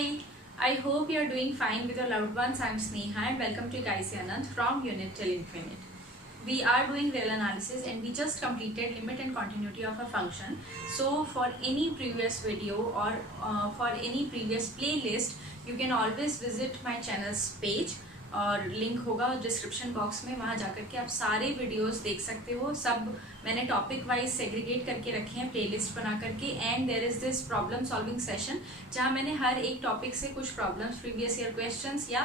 Hi, I hope you are doing fine with your loved ones. I'm Sneha and welcome to IC Anand from Unit Till Infinite. We are doing real analysis and we just completed limit and continuity of a function. So for any previous video or for any previous playlist, you can always visit my channel's page और link होगा description box में, वहाँ जाकर के आप सारे videos देख सकते हो. सब मैंने टॉपिक वाइज सेग्रीगेट करके रखे हैं प्लेलिस्ट बना करके. And there is this problem solving session जहाँ मैंने हर एक टॉपिक से कुछ प्रॉब्लम्स, प्रीवियस ईयर क्वेश्चंस या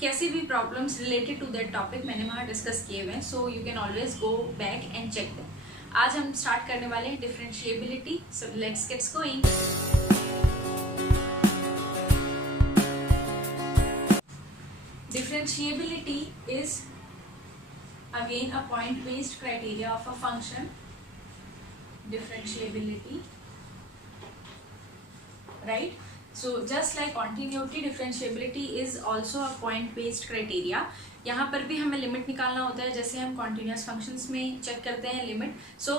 कैसे भी problems related to that topic मैंने वहाँ डिस्कस किए हुए हैं. So you can always go back and check that. आज हम स्टार्ट करने वाले हैं differentiability. So let's get going. Differentiability is again a point-based criteria of a function. Differentiability, right? So just like continuity, differentiability is also a point-based criteria. यहाँ पर भी हमें limit निकालना होता है, जैसे हम कॉन्टिन्यूस फंक्शंस में चेक करते हैं लिमिट. सो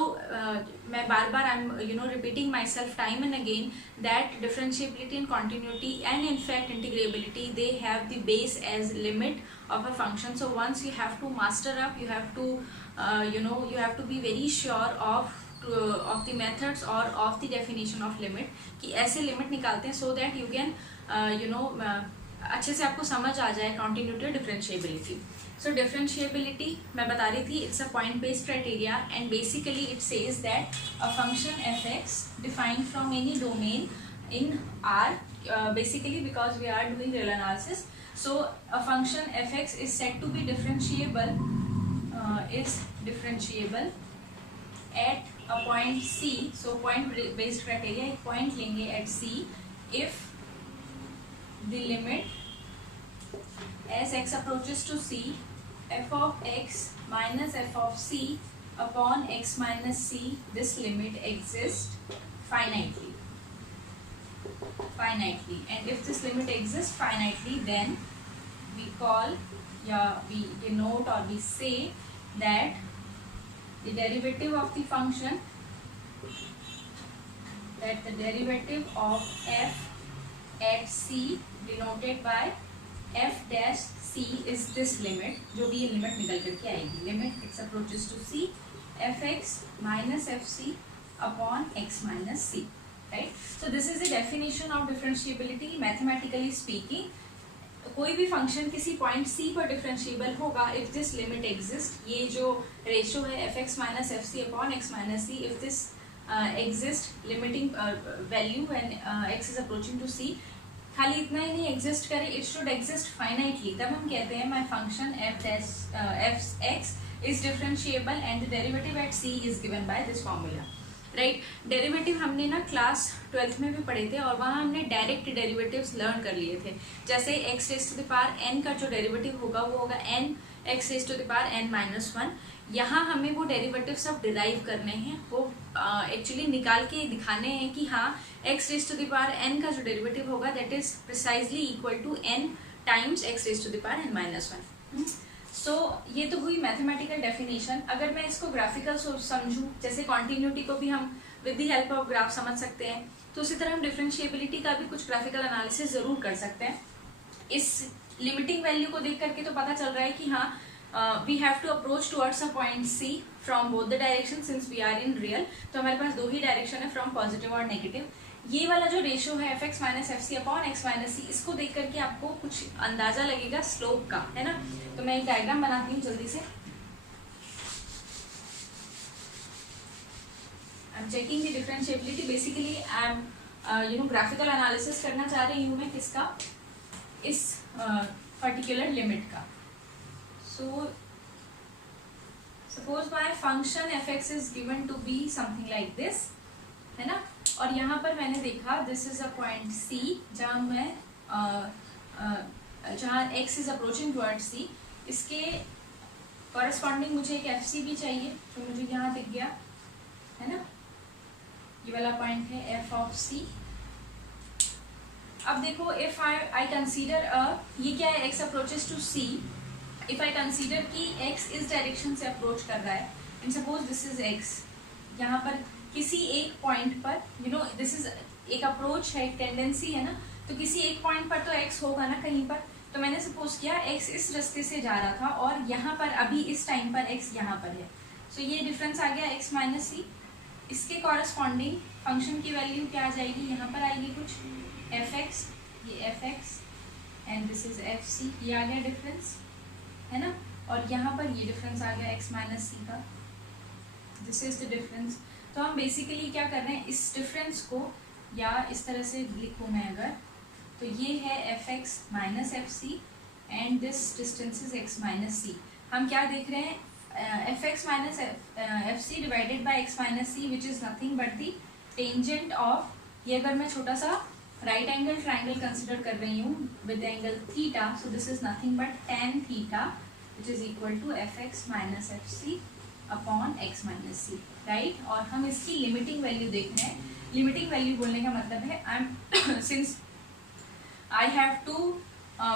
मैं बार बार I am repeating myself time and again that differentiability and continuity and in fact integrability they have the base as limit of a function. So once you have to master up, you have to you have to be very sure of the methods or of the definition of limit कि ऐसे limit निकालते हैं so that you can अच्छे से आपको समझ आ जाए continuity और differentiability. So differentiability मैं बता रही थी, it's a point based criteria and basically it says that a function fx defined from any domain in R, basically because we are doing real analysis. So a function fx is said to be differentiable at a point C. So point based criteria, एक point लेंगे at C if the limit as x approaches to C, f of x minus f of C upon x minus C, this limit exists finitely. And if this limit exists finitely, then we call, we denote or we say that the derivative of the function, that the derivative of f at C denoted by f dash C is this limit. जो भी ये limit निकल करके आएगी, limit x approaches to C, fx minus fc upon x minus C. Right? So this is the definition of differentiability. Mathematically speaking, कोई भी function किसी point C पर डिफरेंशिएबल होगा if this limit exists. ये जो रेशियो है fx minus fc upon x minus c, if this exists limiting value when x is approaching to C, खाली इतना ही नहीं एग्जिस्ट करे, it should exist finitely. तब हम कहते हैं my function f(x) is differentiable and the derivative at C is given by this formula. Right. Derivative हमने ना क्लास 12th में भी पढ़े थे और वहाँ हमने डायरेक्ट डेरिवेटिव्स लर्न कर लिए थे. जैसे x raise to the power n का जो डेरिवेटिव होगा वो होगा n x raise to the power n minus 1. यहाँ हमें वो डेरिवेटिव सब डिराइव करने हैं, वो एक्चुअली निकाल के दिखाने हैं कि हाँ x raise to the power n का जो डेरिवेटिव होगा that is precisely equal to n times x raise to the power n minus 1. सो ये तो हुई मैथमेटिकल डेफिनेशन. अगर मैं इसको ग्राफिकल समझूं, जैसे कॉन्टिन्यूटी को भी हम with the help of graph समझ सकते हैं, तो उसी तरह हम डिफरेंशिएबिलिटी का भी कुछ ग्राफिकल एनालिसिस जरूर कर सकते हैं. इस लिमिटिंग वैल्यू को देख करके तो पता चल रहा है कि हाँ we have to approach towards a point C from both the direction since we are in real. तो हमारे पास दो ही डायरेक्शन है, फ्रॉम पॉजिटिव और नेगेटिव. ये वाला जो रेशियो है F x minus F C upon x minus C, इसको देख करके आपको कुछ अंदाजा लगेगा स्लोप का, है ना. तो मैं एक डायग्राम बनाती हूँ जल्दी से. I am checking the differentiability. Basically I am graphical analysis करना चाह रही हूँ मैं किसका, इस पर्टिकुलर लिमिट का. So suppose my function f x is given to be something like this, है ना. और यहाँ पर मैंने देखा this is a point C जहाँ मैं जहाँ x is approaching toward C, इसके कॉरेस्पॉन्डिंग मुझे एक FC भी चाहिए जो मुझे यहाँ दिख गया, है ना. ये वाला पॉइंट है f ऑफ C. अब देखो इफ आई कंसीडर ये क्या है, x approaches to C. If I consider कि x इस डायरेक्शन से अप्रोच कर रहा है and suppose this is x, यहाँ पर किसी एक पॉइंट पर दिस इज एक अप्रोच है, एक टेंडेंसी है ना तो किसी एक पॉइंट पर तो x होगा ना कहीं पर। तो मैंने सपोज किया x इस रास्ते से जा रहा था और यहाँ पर अभी इस टाइम पर x यहाँ पर है, सो ये डिफरेंस आ गया x माइनस सी। इसके कॉरस्पॉन्डिंग फंक्शन की वैल्यू क्या आ जाएगी, यहाँ पर आएगी कुछ fx, ये fx and this is fc, ये आ गया डिफरेंस, है ना। और यहाँ पर ये डिफरेंस आ गया x माइनस सी का, दिस इज द डिफरेंस। तो हम बेसिकली क्या कर रहे हैं, इस डिफरेंस को, या इस तरह से लिखूँ मैं अगर, तो ये है fx minus fc and this distance is x minus C. हम क्या देख रहे हैं, fx minus fc divided by x minus C which is nothing but the tangent of, ये अगर मैं छोटा सा राइट एंगल ट्राइंगल कंसिडर कर रही हूँ with angle theta, so this is nothing but tan theta which is equal to fx minus fc upon x minus c, right. और हम इसकी लिमिटिंग वैल्यू देख रहे हैं। लिमिटिंग वैल्यू बोलने का मतलब है I am since I have to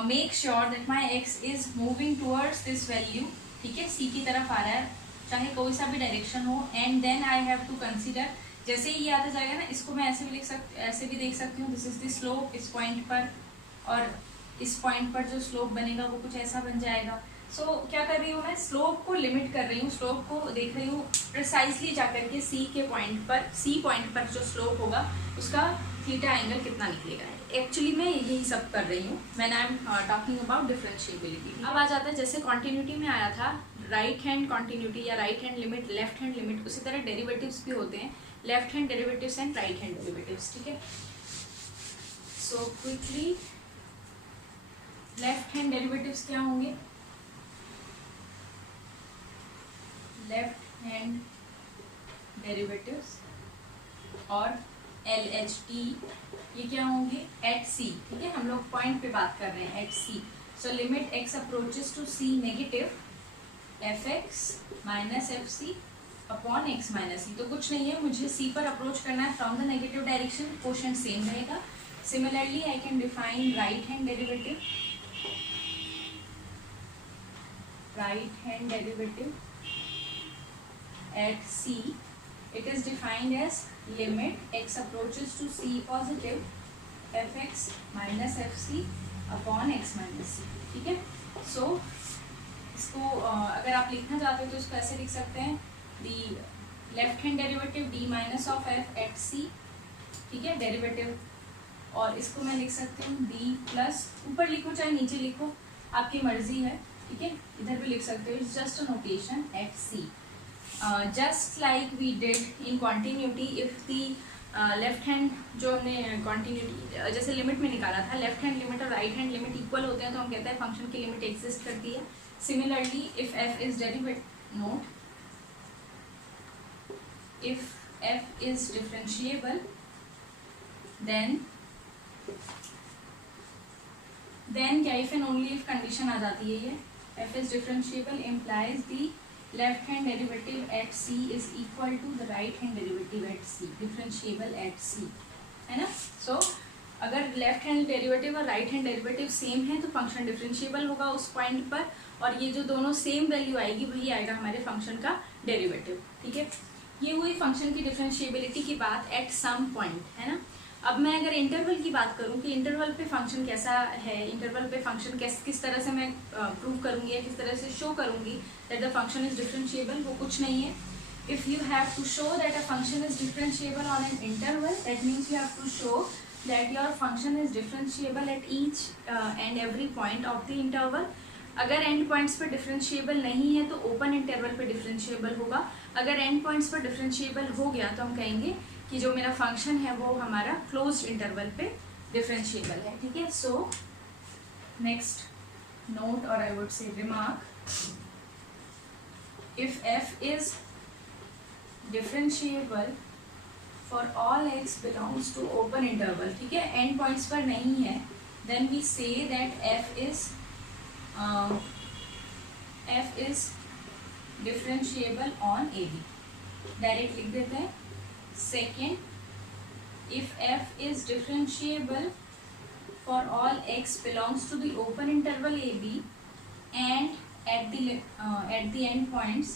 make sure that my x is moving towards this value, ठीक है, c की तरफ आ रहा है चाहे कोई सा भी डायरेक्शन हो, and then I have to consider, जैसे ही ये आता जाएगा ना, इसको मैं ऐसे भी देख सकती हूँ, दिस इज द स्लोप इस पॉइंट पर, और इस पॉइंट पर जो स्लोप बनेगा वो कुछ ऐसा बन जाएगा। सो क्या कर रही हूँ मैं, स्लोप को लिमिट कर रही हूँ, स्लोप को देख रही हूँ प्रिसाइसली जाकर के सी के पॉइंट पर, सी पॉइंट पर जो स्लोप होगा उसका थीटा एंगल कितना निकलेगा। एक्चुअली मैं यही सब कर रही हूँ when I am talking about differentiability. अब आ जाता है जैसे कॉन्टिन्यूटी में आया था राइट हैंड कॉन्टिन्यूटी या right hand limit, left hand limit, उसी तरह डेरिवेटिव्स भी होते हैं, left hand derivatives and right hand derivatives, ठीक है। So quickly left hand derivatives क्या होंगे, लेफ्ट हैंड डेरिवेटिव्स और LHT ये क्या होंगे एट सी, ठीक है, हम लोग पॉइंट पे बात कर रहे हैं at C. So limit x approaches to c negative fx minus fc upon x minus C. तो कुछ नहीं है, मुझे c पर अप्रोच करना है from the negative direction, quotient same रहेगा। Similarly I can define right hand derivative, right hand derivative at c, it is defined as limit x approaches to c positive fx minus fc upon x minus c, ठीक है। सो इसको अगर आप लिखना चाहते हो तो इसको ऐसे लिख सकते हैं, the left hand derivative d minus of f at c, ठीक है, डेरिवेटिव, और इसको मैं लिख सकती हूँ d प्लस, ऊपर लिखो चाहे नीचे लिखो आपकी मर्जी है, ठीक है, इधर भी लिख सकते हो, it's just a notation at c। Just like we did in continuity, if the left hand जो हमने कॉन्टिन्यूटी जैसे लिमिट में निकाला था, लेफ्ट हैंड लिमिट और राइट हैंड लिमिट इक्वल होते हैं तो हम कहते हैं फंक्शन की लिमिट एग्जिस्ट करती है। Similarly if f is not, if f is differentiable then क्या, if and only if condition आ जाती है, ये f is differentiable implies the left hand derivative at c is equal to the right hand derivative at c, differentiable at c, है ना। So अगर left hand derivative और right hand derivative same है तो फंक्शन डिफरेंशिएबल होगा उस point पर, और ये जो दोनों सेम वैल्यू आएगी वही आएगा हमारे फंक्शन का डेरिवेटिव, ठीक है। ये हुई फंक्शन की डिफरेंशिएबिलिटी की बात एट सम पॉइंट, है ना। अब मैं अगर इंटरवल की बात करूं कि इंटरवल पे फंक्शन कैसा है, इंटरवल पे फंक्शन किस तरह से मैं प्रूव करूंगी या किस तरह से शो करूंगी that the function is differentiable, वो कुछ नहीं है। If you have to show that a function is differentiable on an interval, that means you have to show that your function is differentiable at each and every point of the interval. अगर end points पर differentiable नहीं है तो open interval पे differentiable होगा। अगर end points पर differentiable हो गया तो हम कहेंगे कि जो मेरा फंक्शन है वो हमारा क्लोज्ड इंटरवल पे डिफरेंशिएबल है, ठीक है। सो नेक्स्ट नोट और I would say remark, if f is differentiable for all x belongs to open interval, ठीक है, एंड पॉइंट्स पर नहीं है, then we say that f is differentiable on AB, direct लिख देते हैं। Second, if f is differentiable for all x belongs to the open interval AB and at the end points,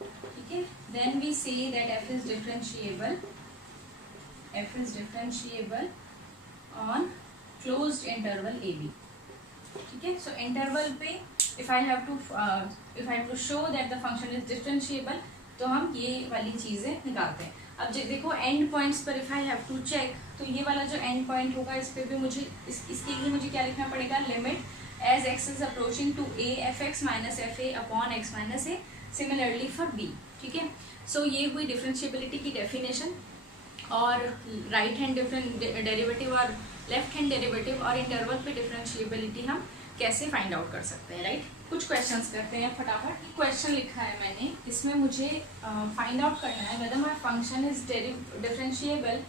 ठीक है, then we say that f is differentiable f is differentiable on closed interval ab. ठीक है, so interval पे if I have to show that the function is differentiable, तो हम ये वाली चीज़ें निकालते हैं. अब देखो एंड पॉइंट्स पर if I have to check, तो ये वाला जो एंड पॉइंट होगा इस पे भी मुझे इसके लिए मुझे क्या लिखना पड़ेगा, limit as x is approaching to a f x minus f a upon x minus a. Similarly for b. ठीक है, सो ये हुई डिफरेंशिएबिलिटी की डेफिनेशन. और राइट हैंड डेरिवेटिव और लेफ्ट हैंड डेरिवेटिव और इंटरवल पे डिफरेंशिएबिलिटी हम कैसे फाइंड आउट कर सकते हैं. राइट, कुछ क्वेश्चंस करते हैं फटाफट. क्वेश्चन लिखा है मैंने, इसमें मुझे फाइंड आउट करना है whether my function is differentiable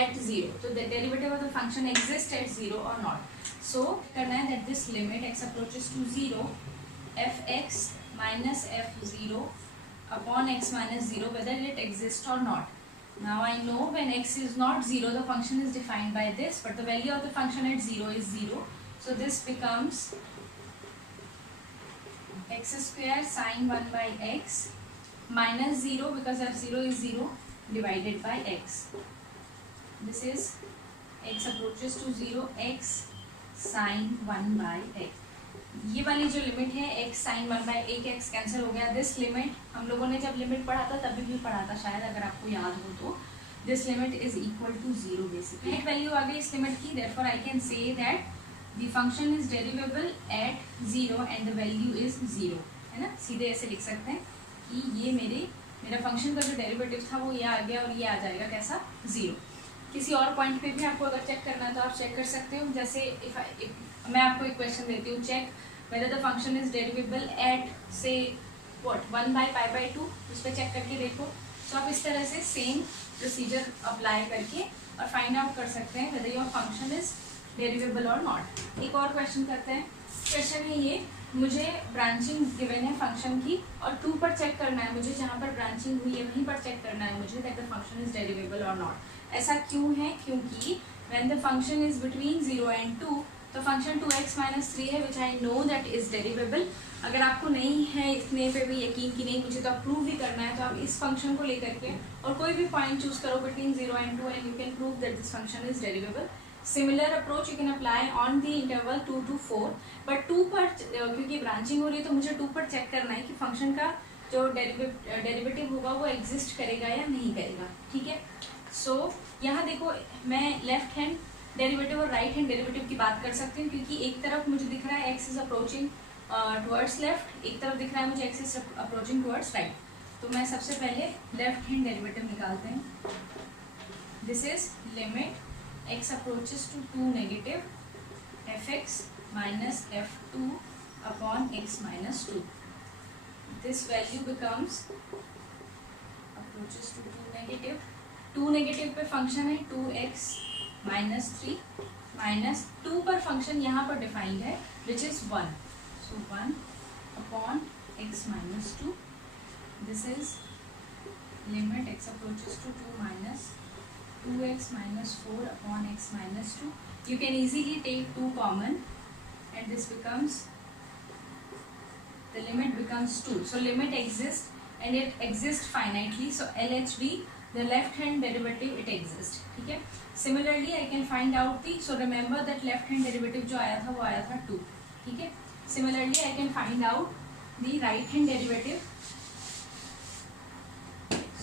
at zero. तो the derivative of the function exist at zero और नॉट. सो करना है that this limit X approaches to zero F x minus F zero upon x minus zero whether it exist और not. Now I know when x is not 0, the function is defined by this, but the value of the function at 0 is 0. So this becomes x square sin 1 by x minus 0 because f0 is 0 divided by x. This is x approaches to 0 x sin 1 by x. ये वाली जो limit है x sin 1 by एक x cancel हो गया. This limit हम लोगों ने जब लिमिट पढ़ा था तभी भी पढ़ा था शायद, अगर आपको याद हो तो. This limit is equal to 0 basically. एक वैल्यू आ गई इस लिमिट की, therefore I can say that the function is derivable at 0 and the value is 0. है ना, सीधे ऐसे लिख सकते हैं कि ये मेरा फंक्शन का जो डेरिवेटिव था वो ये आ गया और ये आ जाएगा कैसा, 0. किसी और पॉइंट पे भी आपको अगर चेक करना है तो आप चेक कर सकते हो. जैसे मैं आपको एक क्वेश्चन देती हूँ, check whether the function is derivable at say what 1 by pi by 2. उस पर चेक करके देखो. सो आप इस तरह से सेम प्रोसीजर अप्लाई करके और फाइंड आउट कर सकते हैं वेदर योर फंक्शन इज डेरिवेबल और नॉट. एक और क्वेश्चन करते हैं. क्वेश्चन है ये, मुझे ब्रांचिंग गिवन है फंक्शन की और 2 पर चेक करना है मुझे, जहाँ पर ब्रांचिंग हुई है वहीं पर चेक करना है मुझे दैट द फंक्शन इज डेरिवेबल और नॉट. ऐसा क्यों है, क्योंकि when the function is between 0 and 2, तो फंक्शन 2x माइनस 3 है विच आई नो दैट इज डेरिवेबल. अगर आपको नहीं है इतने पे भी यकीन कि नहीं मुझे तो प्रूव भी करना है, तो आप इस फंक्शन को लेकर के और कोई भी पॉइंट चूज करो between 0 and 2 and you can prove that this function is derivable. Similar approach you can apply on the interval 2 to 4. But 2 पर क्योंकि ब्रांचिंग हो रही है तो मुझे 2 पर चेक करना है कि फंक्शन का जो डेरिवेटिव होगा वो एग्जिस्ट करेगा या नहीं करेगा. ठीक है, सो यहाँ देखो मैं लेफ्ट हैंड डेरिवेटिव और राइट हैंड डेरिवेटिव की बात कर सकती हूँ, क्योंकि एक तरफ मुझे दिख रहा है x is approaching towards left, एक तरफ दिख रहा है मुझे x is approaching towards right. तो मैं सबसे पहले लेफ्ट हैंड डेरिवेटिव निकालते हैं. This is limit x approaches to 2 negative f x minus f two upon x minus 2. This value becomes approaches to 2 negative पे फंक्शन है 2x माइनस 3 माइनस 2 पर function यहाँ पर डिफाइंड है which is 1. So 1 upon x minus 2. This is limit x approaches to 2 minus 2x minus 4 upon x minus 2. You can easily take 2 common and this becomes, the limit becomes 2. So limit exists and it exists finitely. So LHD, the left hand derivative, it exists. ठीक है. Similarly, I can find out the, so remember that left hand derivative जो आया था वो आया था 2. ठीक है. Similarly, I can find out the right hand derivative.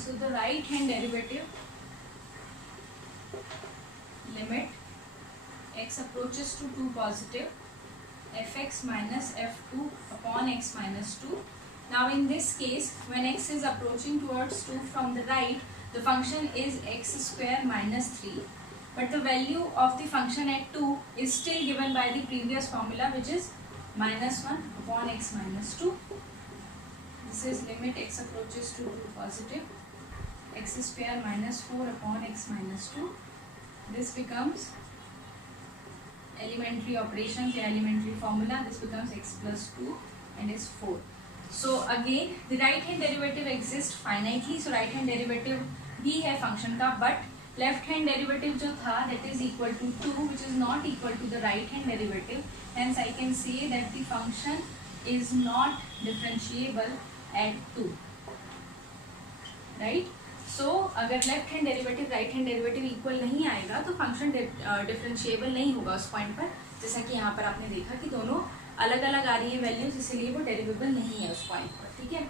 So the right hand derivative limit x approaches to 2 positive fx minus f2 upon x minus 2. Now in this case, when x is approaching towards 2 from the right, the function is x square minus 3. But the value of the function at 2 is still given by the previous formula, which is minus 1 upon x minus 2. This is limit x approaches to 2 positive x square minus 4 upon x minus 2. This becomes elementary operations या elementary formula. This becomes x plus 2 and is 4. So again the right hand derivative exists finitely. So right hand derivative भी है function का, but left hand derivative जो था that is equal to 2, which is not equal to the right hand derivative. Hence I can say that the function is not differentiable at 2. Right? सो अगर left hand derivative right hand derivative equal नहीं आएगा तो function differentiable नहीं होगा उस point पर, जैसा कि यहाँ पर आपने देखा कि दोनों अलग अलग आ रही है वैल्यूज, इसीलिए वो डेरिवेबल नहीं है उस पॉइंट पर। ठीक है,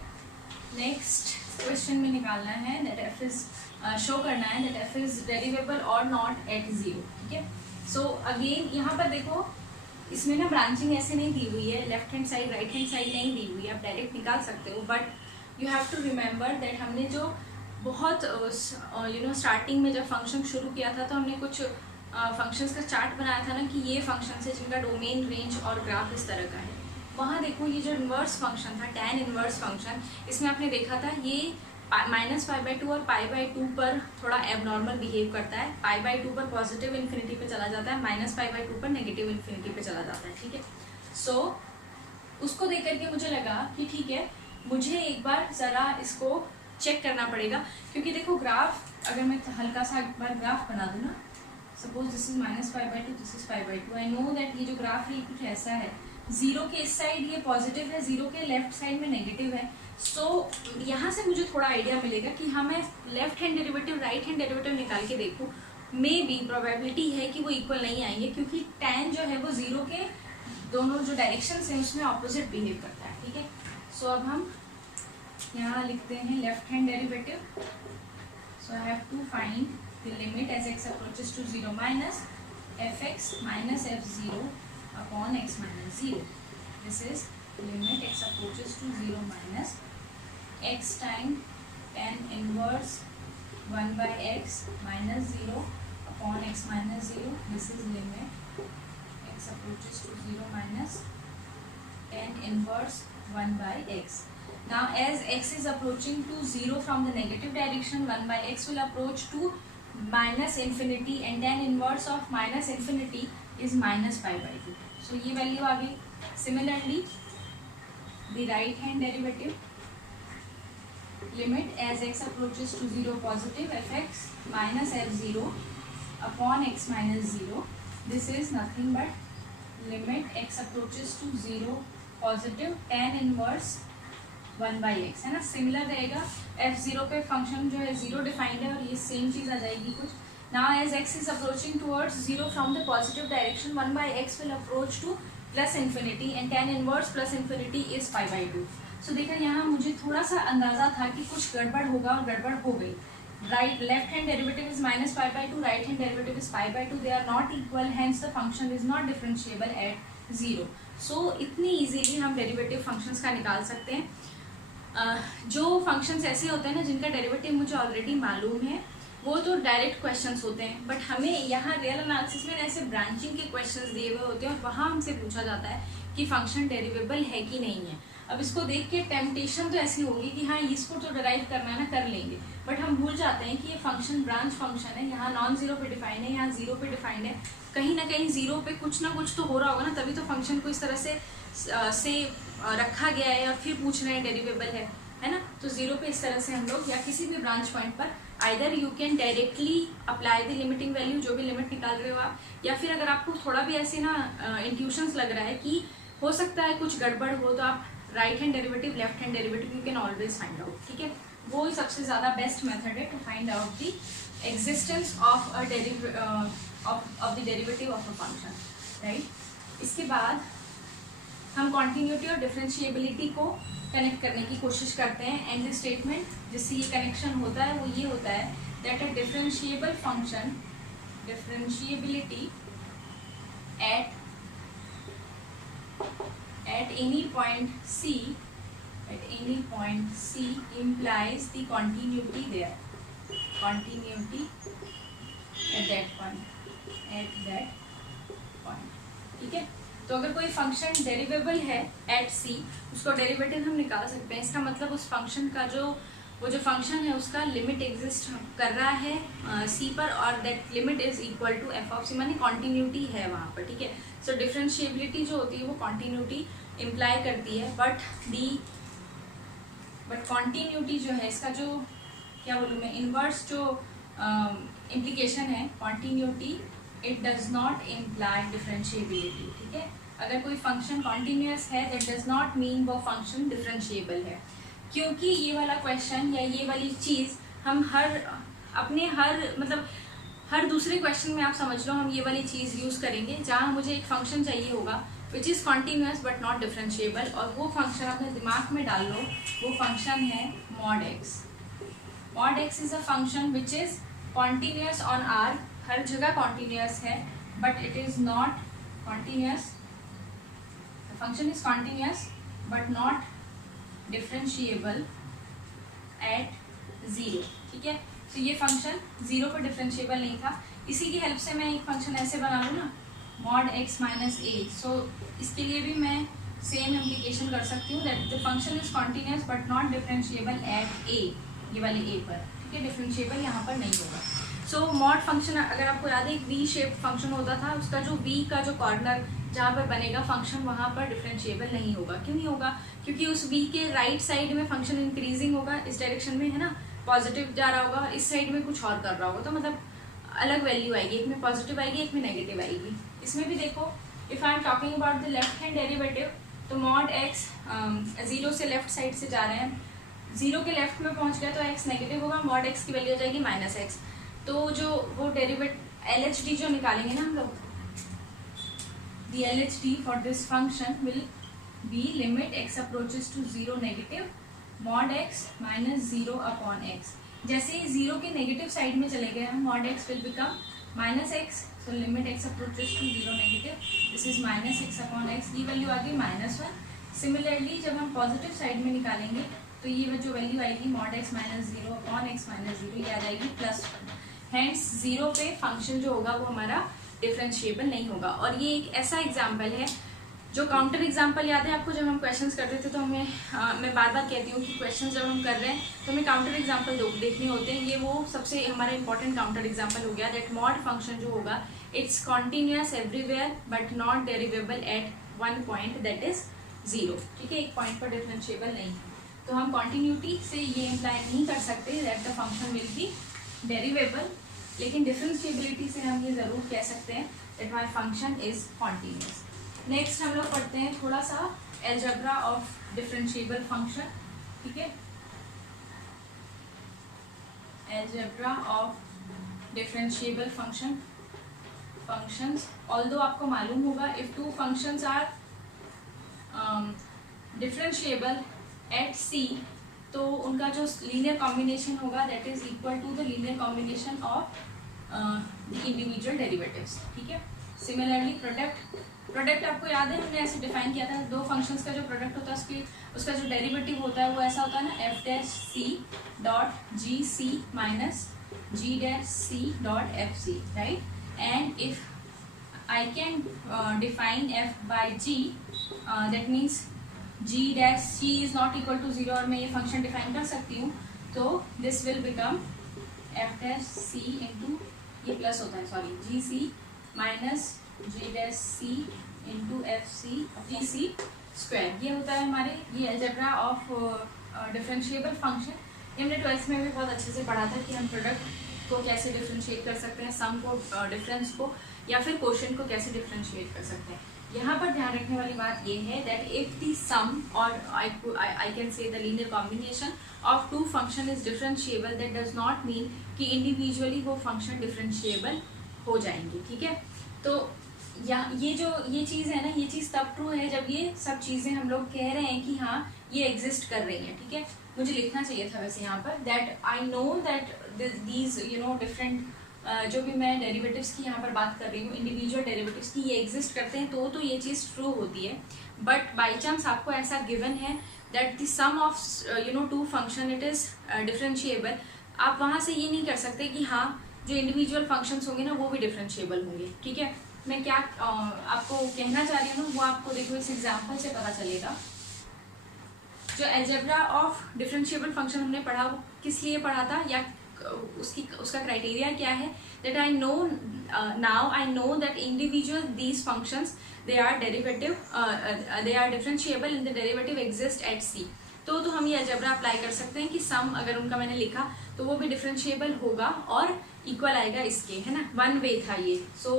नेक्स्ट क्वेश्चन में निकालना है दैट एफ इज शो करना है दैट एफ इज डेरिवेबल और नॉट एट जीरो। ठीक है, सो अगेन यहाँ पर देखो इसमें ना ब्रांचिंग ऐसे नहीं दी हुई है, left hand side right hand side नहीं दी हुई है, आप डायरेक्ट निकाल सकते हो, but you have to remember that हमने जो बहुत स्टार्टिंग में जब फंक्शन शुरू किया था तो हमने कुछ फंक्शंस का चार्ट बनाया था ना कि ये फंक्शन है जिनका डोमेन रेंज और ग्राफ इस तरह का है। वहाँ देखो ये जो इन्वर्स फंक्शन था टैन इन्वर्स फंक्शन, इसमें आपने देखा था ये -π/2 और π/2 पर थोड़ा एबनॉर्मल बिहेव करता है, π/2 पर पॉजिटिव इन्फिनिटी पे चला जाता है, -π/2 पर नेगेटिव इन्फिनिटी पे चला जाता है। ठीक है, सो उसको देख करके मुझे लगा कि ठीक है मुझे एक बार ज़रा इसको चेक करना पड़ेगा, क्योंकि देखो ग्राफ अगर मैं हल्का सा एक बार ग्राफ बना दूँ ना, suppose this is -π/2 this is π/2, I know that ये जो ग्राफ है कुछ ऐसा है, जीरो के इस साइड ये पॉजिटिव है, जीरो के लेफ्ट साइड में नेगेटिव है। सो यहाँ से मुझे थोड़ा आइडिया मिलेगा कि हाँ मैं left hand derivative right hand derivative निकाल के देखूँ, मे बी प्रोबेबिलिटी है कि वो इक्वल नहीं आएंगे, क्योंकि टैन जो है वो जीरो के दोनों जो डायरेक्शन है उसमें ऑपोजिट बिहेव करता है। ठीक है, सो अब हम यहाँ लिखते हैं left hand derivative, so I have to find the limit as x approaches to 0 minus fx minus f0 upon x minus 0। This is limit x approaches to 0 minus x time tan inverse 1/x minus 0 upon x minus 0। This is limit x approaches to 0 minus tan inverse 1/x। Now as x is approaching to 0 from the negative direction, 1/x will approach to minus infinity and tan inverse of minus infinity is -π/2. So ये value आ गई। Similarly, the right hand derivative limit as x approaches to 0 positive fx minus f0 upon x minus 0. This is nothing but limit x approaches to 0 positive tan inverse 1/x है ना, similar रहेगा। f0 पे function जो है 0 defined है और ये same चीज़ आ जाएगी कुछ। Now as x is approaching towards 0 from the positive direction 1/x will approach to plus infinity and tan inverse plus infinity is π/2। So देखा यहाँ मुझे थोड़ा सा अंदाजा था कि कुछ गड़बड़ होगा और गड़बड़ हो गई। Right left hand derivative is -π/2, right hand derivative is π/2, they are not equal, hence the function is not differentiable at 0। So इतनी ईजीली हम डेरिवेटिव फंक्शंस का निकाल सकते हैं। जो फंक्शंस ऐसे होते हैं ना जिनका डेरिवेटिव मुझे ऑलरेडी मालूम है वो तो डायरेक्ट क्वेश्चंस होते हैं, बट हमें यहाँ रियल एनालिसिस में ऐसे ब्रांचिंग के क्वेश्चंस दिए हुए होते हैं और वहाँ हमसे पूछा जाता है कि फंक्शन डेरिवेबल है कि नहीं है। अब इसको देख के टेम्पटेशन तो ऐसी होगी कि हाँ इसको तो डिराइव करना है ना, कर लेंगे, बट हम भूल जाते हैं कि ये फंक्शन ब्रांच फंक्शन है, यहाँ नॉन जीरो पे डिफाइंड है, यहाँ जीरो पे डिफाइंड है, कहीं ना कहीं जीरो पे कुछ ना कुछ तो हो रहा होगा ना, तभी तो फंक्शन को इस तरह से रखा गया है और फिर पूछ रहे हैं डेरिवेबल है ना। तो जीरो पे इस तरह से हम लोग या किसी भी ब्रांच पॉइंट पर either you can directly apply the limiting value, जो भी लिमिट निकाल रहे हो आप, या फिर अगर आपको थोड़ा भी ऐसे ना इंट्यूशंस लग रहा है कि हो सकता है कुछ गड़बड़ हो, तो आप right hand derivative left hand derivative you can always find out. ठीक है, वो सबसे ज़्यादा बेस्ट मेथड है to find out the existence of the derivative of a function, right. इसके बाद हम कॉन्टिन्यूटी और डिफरेंशिएबिलिटी को कनेक्ट करने की कोशिश करते हैं, एंड द स्टेटमेंट जिससे ये कनेक्शन होता है वो ये होता है that a differentiable function differentiability at any point C implies the continuity there, continuity at that point। ठीक है, तो अगर कोई फंक्शन डेरिवेबल है एट C, उसको डेरिवेटिव हम निकाल सकते हैं। इसका मतलब उस फंक्शन का वो जो फंक्शन है उसका लिमिट एग्जिस्ट कर रहा है C पर, और that limit is equal to f of C, मानी कॉन्टिन्यूटी है वहाँ पर। ठीक है, सो डिफरेंशिएबिलिटी जो होती है वो कॉन्टिन्यूटी इम्प्लाई करती है, बट कॉन्टिन्यूटी जो है इसका जो क्या बोलूँ मैं, इनवर्स जो इम्प्लीकेशन है continuity, it does not imply differentiability. ठीक है, अगर कोई फंक्शन कॉन्टिन्यूस है दैट डज नॉट मीन वो फंक्शन डिफरेंशिएबल है, क्योंकि ये वाला क्वेश्चन या ये वाली चीज़ हम अपने मतलब हर दूसरे क्वेश्चन में आप समझ लो हम ये वाली चीज़ यूज़ करेंगे, जहाँ मुझे एक फंक्शन चाहिए होगा which is continuous but not differentiable, और वो फंक्शन अपने दिमाग में डाल लो, वो फंक्शन है mod X. Mod X is a function which is continuous on R, हर जगह कॉन्टीन्यूस है, but it is not continuous. The function is continuous but not differentiable at 0. ठीक है, तो ये फंक्शन 0 पर डिफरेंशिएबल नहीं था. इसी की हेल्प से मैं एक फंक्शन ऐसे बना लूँ ना, mod X minus A. So इसके लिए भी मैं सेम इम्प्लीकेशन कर सकती हूँ that the function is continuous but not differentiable at A, ये वाले ए पर. ठीक है, डिफरेंशिएबल यहाँ पर नहीं होगा. सो मॉड फंक्शन अगर आपको याद है एक वी शेप फंक्शन होता था, उसका जो वी का जो कॉर्नर जहाँ पर बनेगा फंक्शन वहाँ पर डिफरेंशिएबल नहीं होगा. क्यों नहीं होगा? क्योंकि उस वी के राइट साइड में फंक्शन इंक्रीजिंग होगा, इस डायरेक्शन में है ना, पॉजिटिव जा रहा होगा, इस साइड में कुछ और कर रहा होगा, तो मतलब अलग वैल्यू आएगी, एक में पॉजिटिव आएगी एक में नेगेटिव आएगी. इसमें भी देखो, if I am talking about the left hand derivative, तो मॉड एक्स 0 से लेफ्ट साइड से जा रहे हैं, 0 के लेफ्ट में पहुंच गया तो x नेगेटिव होगा, मॉड x की वैल्यू हो जाएगी माइनस एक्स. तो जो वो डेरिवेट LHD जो निकालेंगे ना हम लोग, the LHD for this function will be limit x approaches to 0 negative mod x minus 0 upon x. जैसे ही 0 के नेगेटिव साइड में चले गए हम, mod x will become minus x, so limit x approaches to 0 negative, this is minus x upon x, ये value आ गई -1. Similarly जब हम पॉजिटिव साइड में निकालेंगे तो ये जो वैल्यू आएगी mod x minus 0 upon x minus 0, ये आ जाएगी +1. हैंस 0 पे फंक्शन जो होगा वो हमारा डिफरेंशिएबल नहीं होगा. और ये एक ऐसा एग्जाम्पल है जो काउंटर एग्जाम्पल याद है आपको, जब हम क्वेश्चंस करते थे तो मैं बार बार कहती हूँ कि क्वेश्चंस जब हम कर रहे हैं तो हमें काउंटर एग्जाम्पल देखने होते हैं. ये वो सबसे हमारा इंपॉर्टेंट काउंटर एग्जाम्पल हो गया दैट मॉड फंक्शन जो होगा it's continuous everywhere but not derivable at one point that is 0. ठीक है, एक पॉइंट पर डिफरेंशिएबल नहीं. तो हम कॉन्टीन्यूटी से ये इम्प्लाई नहीं कर सकते that the function will be derivable, लेकिन डिफरेंशिएबिलिटी से हम ये ज़रूर कह सकते हैं that my function is continuous. Next हम लोग पढ़ते हैं थोड़ा सा अलजेब्रा ऑफ डिफरेंशिएबल फंक्शन. ठीक है, algebra of differentiable functions. Although आपको मालूम होगा if two functions are differentiable at C, तो उनका जो लीनियर कॉम्बिनेशन होगा that is equal to the linear combination of the individual derivatives. ठीक है, सिमिलरली प्रोडक्ट आपको याद है हमने ऐसे डिफाइन किया था, दो फंक्शंस का जो प्रोडक्ट होता है उसका जो डेरिवेटिव होता है वो ऐसा होता है ना, f dash c dot g c minus g dash c dot f c, right. And if I can define f by g, that means g dash c is not equal to 0 और मैं ये function define कर सकती हूँ, तो this will become f dash c into, ये plus होता है सॉरी, जी सी माइनस जी डैश सी इंटू एफ सी जी सी स्क्वायर. ये होता है हमारे ये अलजेब्रा ऑफ डिफरेंशिएबल फंक्शन. ये हमने 12th में भी बहुत अच्छे से पढ़ा था कि हम प्रोडक्ट को कैसे डिफरेंशिएट कर सकते हैं, सम को, डिफरेंस को, या फिर क्वोशिएंट को कैसे डिफरेंशिएट कर सकते हैं. यहाँ पर ध्यान रखने वाली बात ये है दैट इफ द सम और I can say the linear combination of two function is differentiable, that does not mean कि इंडिविजुअली वो फंक्शन डिफरेंशिएबल हो जाएंगे. ठीक है, तो ये चीज़ है ना, ये चीज़ तब ट्रू है जब ये सब चीज़ें हम लोग कह रहे हैं कि हाँ ये एग्जिस्ट कर रही हैं. ठीक है, मुझे लिखना चाहिए था वैसे यहाँ पर that I know that these different जो भी मैं डेरिवेटिव्स की यहाँ पर बात कर रही हूँ, इंडिविजुअल डेरिवेटिव्स की, ये एग्जिस्ट करते हैं तो ये चीज़ ट्रू होती है. बट बाई चांस आपको ऐसा गिवन है that the sum of two function it is differentiable, आप वहाँ से ये नहीं कर सकते कि हाँ जो इंडिविजुअल फंक्शंस होंगे ना वो भी डिफरेंशिएबल होंगे. ठीक है, मैं क्या आपको कहना चाह रही हूँ वो आपको देखो इस एग्जाम्पल से पता चलेगा. जो अलजेब्रा ऑफ डिफरेंशिएबल फंक्शन हमने पढ़ा वो किस लिए पढ़ा था, या उसका क्राइटेरिया क्या है, that I know now I know that individual these functions they are derivative, they are differentiable in the derivative exist at C. तो हम ये अलजेब्रा अप्लाई कर सकते हैं कि सम अगर उनका मैंने लिखा तो वो भी डिफरेंशिएबल होगा और इक्वल आएगा इसके, है ना, वन वे था ये. सो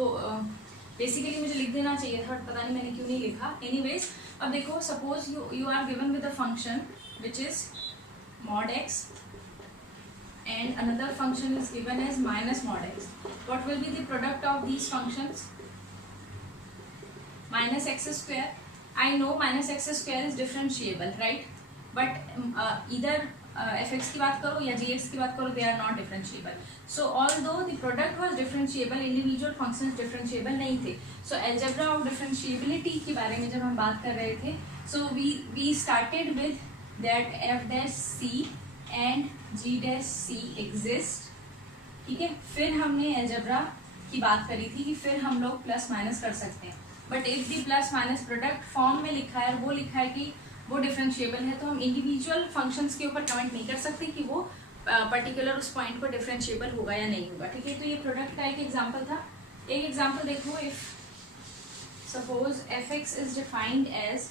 बेसिकली मुझे लिख देना चाहिए था, पता नहीं मैंने क्यों नहीं लिखा. एनीवेज, अब देखो suppose you are given with a function which is mod x and another function is given as minus mod x. What will be the product of these functions? Minus x square. I know minus x square is differentiable, right? But either fx की बात करो या gx की बात करो, they are not differentiable. So although the product was differentiable, individual functions differentiable नहीं थे. So algebra of differentiability के बारे में जब हम बात कर रहे थे, so we started with that f dash c and g dash c exist. ठीक है, फिर हमने algebra की बात करी थी कि फिर हम लोग प्लस माइनस कर सकते हैं. But if the plus minus product form में लिखा है, वो लिखा है कि वो डिफरेंशिएबल है, तो हम इंडिविजुअल फंक्शंस के ऊपर कमेंट नहीं कर सकते कि वो पर्टिकुलर उस पॉइंट पर डिफरेंशिएबल होगा या नहीं होगा. ठीक है, तो ये प्रोडक्ट का एक एग्जांपल था. एक एग्जांपल देखो, if suppose f x is defined as,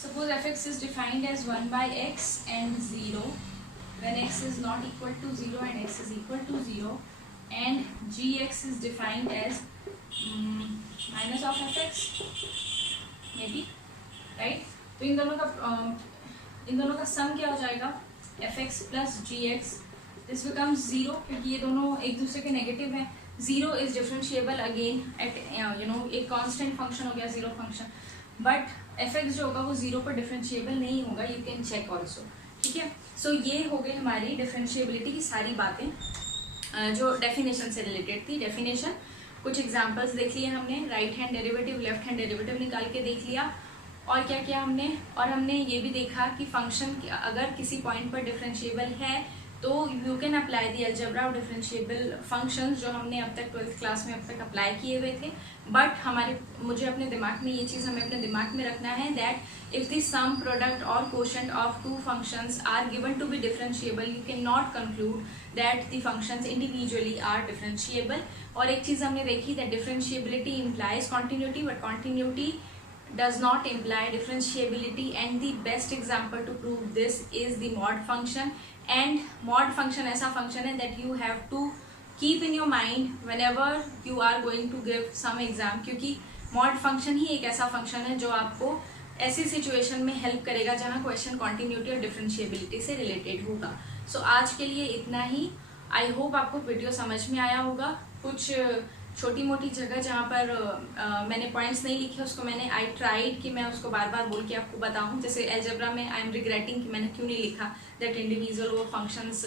suppose fx is defined as 1 by x and 0 when x is not equal to 0 and x is equal to 0, and gx is defined as minus of fx maybe, right? तो इन दोनों का सम क्या हो जाएगा, fx plus gx. This becomes 0 क्योंकि ये दोनों एक दूसरे के नेगेटिव हैं. 0 इज डिफरेंशिएबल अगेन एट एक कांस्टेंट फंक्शन हो गया 0 फंक्शन, बट fx जो होगा वो 0 पर डिफरेंशिएबल नहीं होगा. You can check also. ठीक है, सो ये हो गई हमारी डिफरेंशिएबिलिटी की सारी बातें जो डेफिनेशन से रिलेटेड थी. डेफिनेशन, कुछ एग्जांपल्स देख लिए हमने, right hand derivative, left hand derivative निकाल के देख लिया. और क्या किया हमने, और हमने ये भी देखा कि फंक्शन अगर किसी पॉइंट पर डिफरेंशिएबल है तो you can apply the algebra of differentiable functions, जो हमने अब तक 12th क्लास में अब तक अप्लाई किए हुए थे. बट मुझे अपने दिमाग में ये चीज़ हमें अपने दिमाग में रखना है that if the sum product और quotient of two functions are given to be differentiable, you can not conclude that the functions individually are differentiable. और एक चीज़ हमने देखी that differentiability implies continuity, but continuity does not imply differentiability, and the best example to prove this is the mod function. And mod function ऐसा function है that you have to keep in your mind whenever you are going to give some exam, क्योंकि mod function ही एक ऐसा function है जो आपको ऐसी situation में help करेगा जहाँ question continuity और differentiability से related होगा. So आज के लिए इतना ही. I hope आपको वीडियो समझ में आया होगा. कुछ छोटी मोटी जगह जहाँ पर मैंने पॉइंट्स नहीं लिखे उसको मैंने आई ट्राइड कि मैं उसको बार बार बोल के आपको बताऊँ. जैसे एल्जेब्रा में आई एम रिग्रेटिंग कि मैंने क्यों नहीं लिखा दैट इंडिविजुअल वो फंक्शंस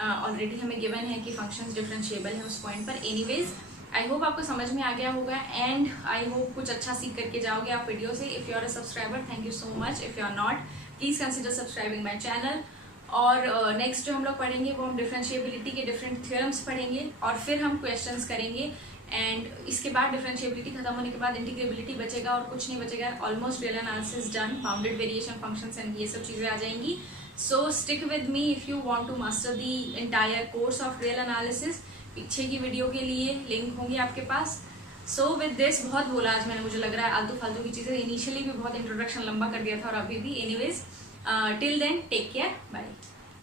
ऑलरेडी हमें गिवन है कि फंक्शंस डिफरेंशिएबल है उस पॉइंट पर. एनीवेज, आई होप आपको समझ में आ गया होगा एंड आई होप कुछ अच्छा सीख करके जाओगे आप वीडियो से. If you are a subscriber, thank you so much. If you are not, please consider subscribing my channel. और नेक्स्ट जो हम लोग पढ़ेंगे वो हम डिफरेंशिएबिलिटी के डिफरेंट थ्योरम्स पढ़ेंगे और फिर हम क्वेश्चंस करेंगे. एंड इसके बाद डिफरेंशिएबिलिटी खत्म होने के बाद इंटीग्रेबिलिटी बचेगा और कुछ नहीं बचेगा. Almost real analysis done, bounded variation functions and ये सब चीज़ें आ जाएंगी. So stick with me if you want to master the entire course of real analysis. पीछे की वीडियो के लिए लिंक होंगे आपके पास. सो विद दिस, बहुत बोला आज मैंने, मुझे लग रहा है आलतू फालतू की चीज़ें. इनिशियली भी बहुत इंट्रोडक्शन लंबा कर दिया था और अभी भी. Anyways, till then take care, bye.